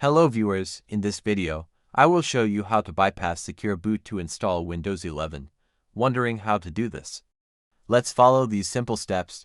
Hello viewers, in this video, I will show you how to bypass secure boot to install Windows 11. Wondering how to do this? Let's follow these simple steps